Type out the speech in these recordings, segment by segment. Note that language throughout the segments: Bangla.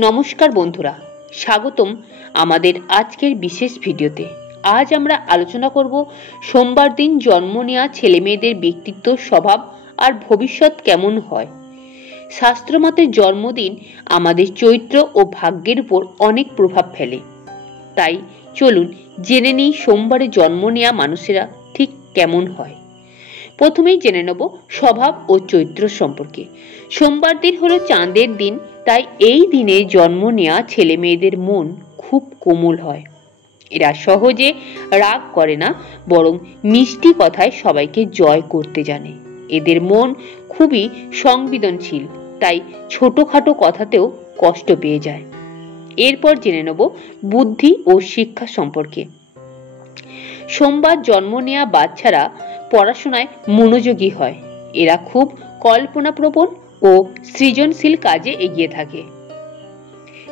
নমস্কার বন্ধুরা, স্বাগতম আমাদের আজকের বিশেষ ভিডিওতে। আজ আমরা আলোচনা করব সোমবার দিন জন্ম নেওয়া ছেলেমেয়েদের ব্যক্তিত্ব, স্বভাব আর ভবিষ্যৎ কেমন হয়। শাস্ত্রমতে জন্মদিন আমাদের চরিত্র ও ভাগ্যের উপর অনেক প্রভাব ফেলে। তাই চলুন জেনে নিই সোমবারে জন্ম নেওয়া মানুষেরা ঠিক কেমন হয়। প্রথমেই জেনে নেব স্বভাব ও চরিত্র সম্পর্কে। সোমবার দিন হলো চাঁদের দিন, তাই এই দিনে জন্ম নেওয়া ছেলে মেয়েদের মন খুব কোমল হয়। এরা সহজে রাগ করে না, বরং মিষ্টি কথায় সবাইকে জয় করতে জানে। এদের মন খুবই সংবেদনশীল, তাই ছোটখাটো কথাতেও কষ্ট পেয়ে যায়। এরপর জেনে নেব বুদ্ধি ও শিক্ষা সম্পর্কে। সোমবার জন্ম নেওয়া বাচ্চারা পড়াশোনায় মনোযোগী হয়। এরা খুব কল্পনাপ্রবণ ও সৃজনশীল কাজে এগিয়ে থাকে।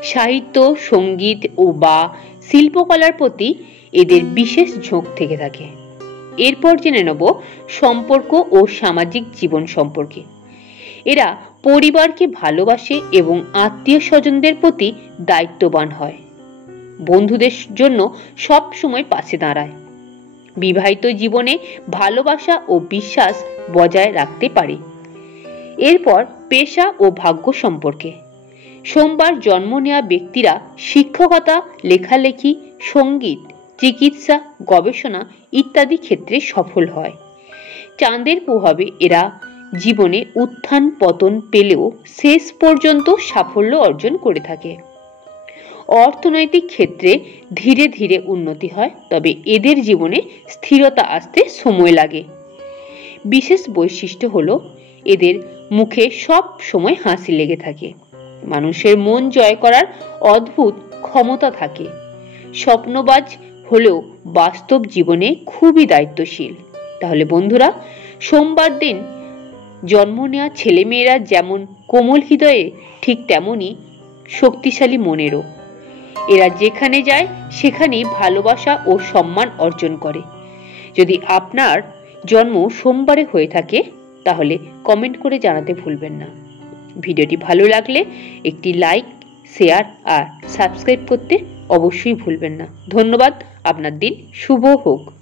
সাহিত্য, সঙ্গীত ও বা শিল্পকলার প্রতি এদের বিশেষ ঝোঁক থেকে থাকে। এরপর জেনে নেব সম্পর্ক ও সামাজিক জীবন সম্পর্কে। এরা পরিবারকে ভালোবাসে এবং আত্মীয় স্বজনদের প্রতি দায়িত্ববান হয়। বন্ধুদের জন্য সব সময় পাশে দাঁড়ায়। বিবাহিত জীবনে ভালোবাসা ও বিশ্বাস বজায় রাখতে পারে। এরপর পেশা ও ভাগ্য সম্পর্কে। সোমবার জন্ম নেওয়া ব্যক্তিরা শিক্ষকতা, লেখালেখি, সঙ্গীত, চিকিৎসা, গবেষণা ইত্যাদি ক্ষেত্রে সফল হয়। চাঁদের প্রভাবে এরা জীবনে উত্থান পতন পেলেও শেষ পর্যন্ত সাফল্য অর্জন করে থাকে। অর্থনৈতিক ক্ষেত্রে ধীরে ধীরে উন্নতি হয়, তবে এদের জীবনে স্থিরতা আসতে সময় লাগে। বিশেষ বৈশিষ্ট্য হলো এদের মুখে সব সময় হাসি লেগে থাকে। মানুষের মন জয় করার অদ্ভুত ক্ষমতা থাকে। স্বপ্নবাজ হলেও বাস্তব জীবনে খুবই দায়িত্বশীল। তাহলে বন্ধুরা, সোমবার দিন জন্ম নেওয়া ছেলেমেয়েরা যেমন কোমল হৃদয়ে, ঠিক তেমনই শক্তিশালী মনেরও। এরা যেখানে যায় সেখানেই ভালোবাসা ও সম্মান অর্জন করে। যদি আপনার জন্ম সোমবারে হয়ে থাকে তাহলে কমেন্ট করে জানাতে ভুলবেন না। ভিডিওটি ভালো লাগলে একটি লাইক, শেয়ার আর সাবস্ক্রাইব করতে অবশ্যই ভুলবেন না। ধন্যবাদ। আপনার দিন শুভ হোক।